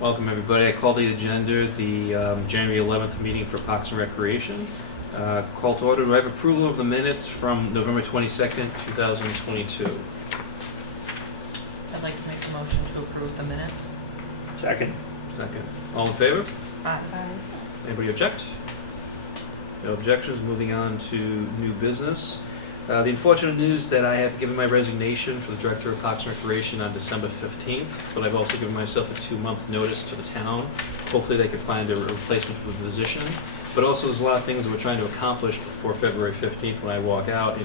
Welcome, everybody. I call the agenda the January 11th meeting for Parks and Recreation. Call to order. Do I have approval of the minutes from November 22nd, 2022? I'd like to make a motion to approve the minutes. Second. Second. All in favor? Aye. Anybody object? No objections. Moving on to new business. The unfortunate news that I have given my resignation for the Director of Parks and Recreation on December 15th, but I've also given myself a 2-month notice to the town. Hopefully they could find a replacement for the position. But also there's a lot of things that we're trying to accomplish before February 15th when I walk out.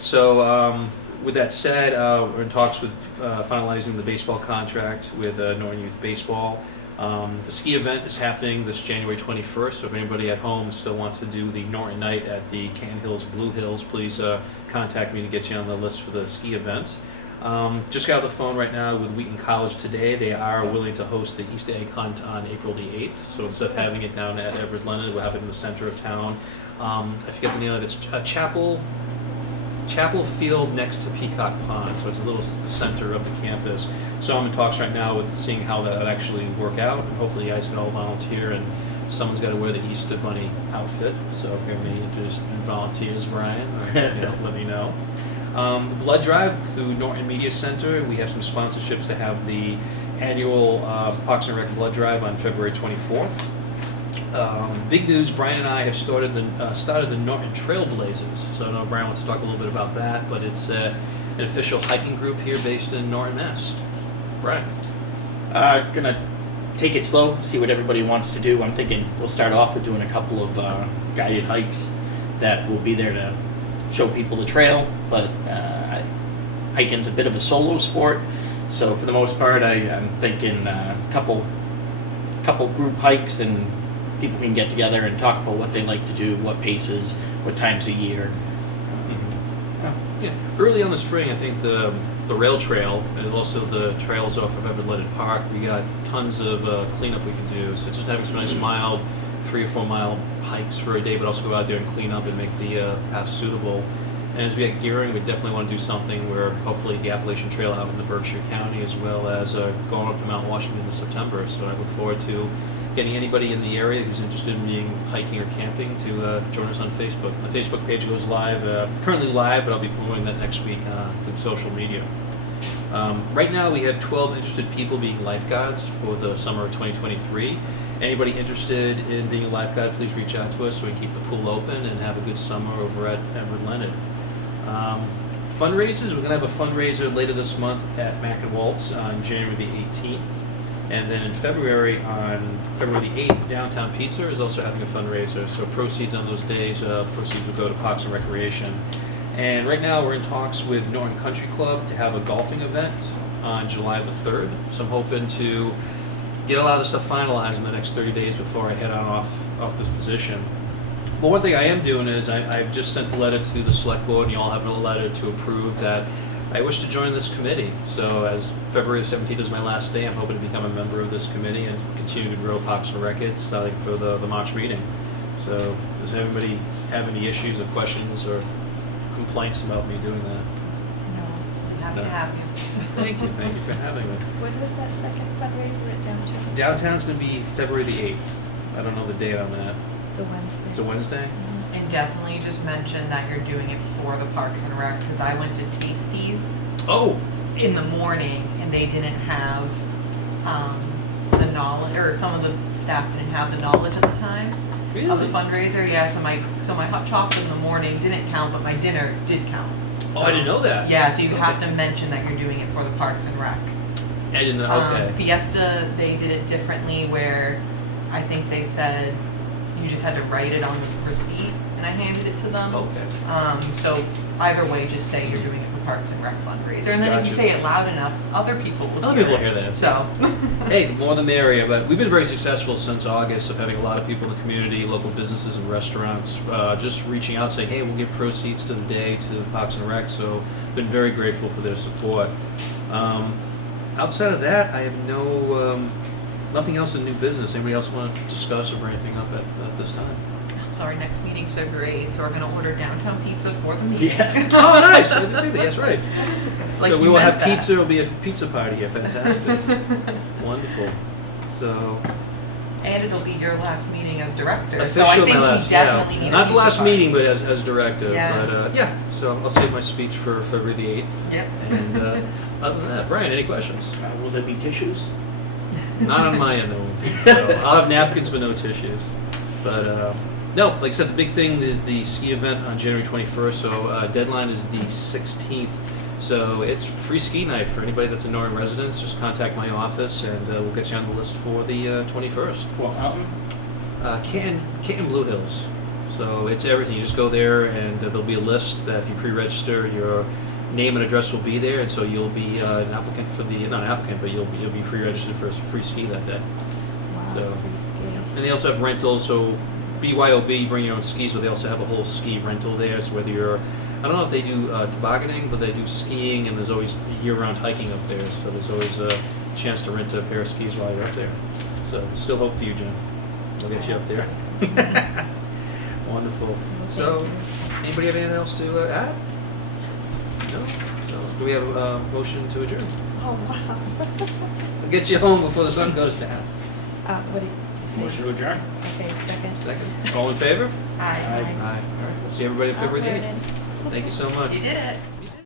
So with that said, we're in talks with finalizing the baseball contract with Norton Youth Baseball. The ski event is happening this January 21st, so if anybody at home still wants to do the Norton Night at the Can Hills Blue Hills, please contact me to get you on the list for the ski event. Just got off the phone right now with Wheaton College today. They are willing to host the Easter egg hunt on April the 8th, so instead of having it down at Everett Leonard, we'll have it in the center of town. I forget the name of it. It's a Chapel Field next to Peacock Pond, so it's a little center of the campus. So I'm in talks right now with seeing how that would actually work out, and hopefully you guys can all volunteer, and someone's got to wear the Easter Bunny outfit. So if you have any interest in volunteers, Brian, or, let me know. The blood drive through Norton Media Center. We have some sponsorships to have the annual Parks and Rec blood drive on February 24th. Big news, Brian and I have started the Norton Trailblazers. So I know Brian wants to talk a little bit about that, but it's an official hiking group here based in Norton, Mass. Brian. Gonna take it slow, see what everybody wants to do. I'm thinking we'll start off with doing a couple of guided hikes that will be there to show people the trail, but hiking's a bit of a solo sport. So for the most part, I'm thinking a couple group hikes, and people can get together and talk about what they like to do, what paces, what times a year. Yeah, early on the spring, I think the rail trail and also the trails off of Everett Leonard Park, we got tons of cleanup we can do. So just having some nice mild 3 or 4 mile hikes for a day, but also go out there and clean up and make the path suitable. And as we get gearing, we definitely want to do something where hopefully the Appalachian Trail out in the Berkshire County, as well as going up to Mount Washington in September. So I look forward to getting anybody in the area who's interested in being hiking or camping to join us on Facebook. The Facebook page goes live, currently live, but I'll be promoting that next week through social media. Right now we have 12 interested people being lifeguards for the summer of 2023. Anybody interested in being a lifeguard, please reach out to us so we can keep the pool open and have a good summer over at Everett Leonard. Fundraisers, we're going to have a fundraiser later this month at Mack and Waltz on January the 18th. And then in February, on February the 8th, Downtown Pizza is also having a fundraiser. So proceeds on those days, proceeds will go to Parks and Recreation. And right now we're in talks with Norton Country Club to have a golfing event on July the 3rd. So I'm hoping to get a lot of this stuff finalized in the next 30 days before I head on off this position. But one thing I am doing is I've just sent the letter to the select board, and you all have a letter to approve that I wish to join this committee. So as February 17th is my last day, I'm hoping to become a member of this committee and continue to grow Parks and Rec starting for the March meeting. So does anybody have any issues or questions or complaints about me doing that? No, I'm happy to have you. Thank you for having me. When was that second fundraiser at Downtown? Downtown's going to be February the 8th. I don't know the date on that. It's a Wednesday. It's a Wednesday? And definitely just mention that you're doing it for the Parks and Rec, because I went to Tasties Oh! in the morning and they didn't have the knowledge, or some of the staff didn't have the knowledge at the time of the Really? fundraiser. Yeah, so my hot chocolate in the morning didn't count, but my dinner did count. Oh, I didn't know that. Yeah, so you have Okay. to mention that you're doing it for the Parks and Rec. I didn't know. Okay. Fiesta, they did it differently, where I think they said you just had to write it on the receipt, and I handed it to them. Okay. So either way, just say you're doing it for Parks and Rec fundraiser, and then if you Gotcha. say it loud enough, other people will Other hear people it. hear that. So. Hey, the more the merrier, but we've been very successful since August of having a lot of people in the community, local businesses and restaurants, just reaching out saying, hey, we'll give proceeds to the day to the Parks and Rec, so been very grateful for their support. Outside of that, I have nothing else in new business. Anybody else want to discuss or bring anything up at this time? So our next meeting's February 8th, so we're gonna order Downtown Pizza for the meeting. Yeah. Oh, nice! I didn't think that. That's right. That's a good It's like So you we will meant have that. pizza. It'll be a pizza party here. Fantastic. Wonderful. So, And it'll be your last meeting as director, so I official think my we last, definitely need yeah. a Not the last pizza meeting, party. but as director. Yeah. But, yeah, so I'll save my speech for February the 8th. Yep. And other than that, Brian, any questions? Will there be tissues? Not on my end, though. So I'll have napkins but no tissues. But no, like I said, the big thing is the ski event on January 21st. So deadline is the 16th. So it's free ski night for anybody that's a Norton resident. Just contact my office and we'll get you on the list for the 21st. What mountain? Canton Blue Hills. So it's everything. You just go there and there'll be a list that if you pre-register, your name and address will be there, and so you'll be an applicant for the, not an applicant, but you'll be pre-registered for free ski that day. Wow, So- free ski. And they also have rentals, so BYOB, bring your own skis, but they also have a whole ski rental there, so whether you're, I don't know if they do tobogganing, but they do skiing, and there's always year-round hiking up there, so there's always a chance to rent a pair of skis while you're up there. So still hope for you, Jim. We'll get you up there. Wonderful. So, anybody have anything else to add? No? So, do we have a motion to adjourn? Oh, wow. We'll get you home before the sun goes down. What did you say? Motion to adjourn? Okay, second. Second. All in favor? Hi. Aye. All right, we'll see everybody on February the 8th. Uploaded. Thank you so much. You did it.